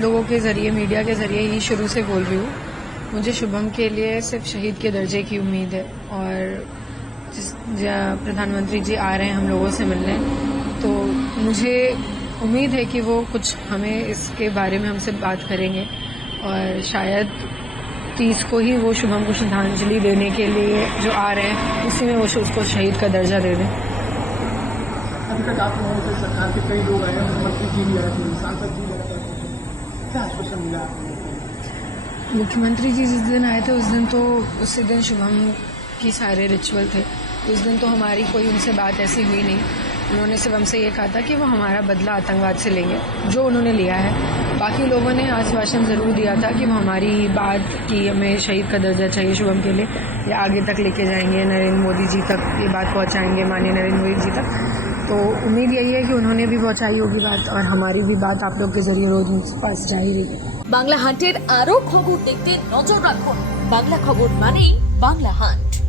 लोगों के ज़रिए, मीडिया के ज़रिए ही शुरू से बोल रही हूँ, मुझे शुभम के लिए सिर्फ शहीद के दर्जे की उम्मीद है। और प्रधानमंत्री जी आ रहे हैं हम लोगों से मिलने, तो मुझे उम्मीद है कि वो कुछ हमें इसके बारे में हमसे बात करेंगे और शायद 30 को ही वो शुभम को श्रद्धांजलि देने के लिए जो आ रहे हैं उसी में वो उसको शहीद का दर्जा दे दें। अभी तक आप लोगों से सरकार के कई लोग आए हैं, मुख्यमंत्री जी भी आए थे, सांसद जी भी आए थे, क्या आश्वासन मिला? मुख्यमंत्री जी जिस दिन आए थे उस दिन तो उसी दिन शुभम की सारे रिचुअल थे, उस दिन तो हमारी कोई उनसे बात ऐसी हुई नहीं। उन्होंने सिर्फ हमसे ये कहा था कि वो हमारा बदला आतंकवाद से लेंगे, जो उन्होंने लिया है। बाकी लोगों ने आश्वासन ज़रूर दिया था कि वो हमारी बात की हमें शहीद का दर्जा चाहिए शुभम के लिए, या आगे तक लेके जाएंगे, नरेंद्र मोदी जी तक ये बात पहुंचाएंगे, माननीय नरेंद्र मोदी जी तक। तो उम्मीद यही है कि उन्होंने भी पहुंचाई होगी बात, और हमारी भी बात आप लोग के जरिए रोज उनके पास जा ही रही है। বাংলা হান্টের আরো খবর দেখতে নজর রাখুন। বাংলা খবর মানেই বাংলা হান্ট।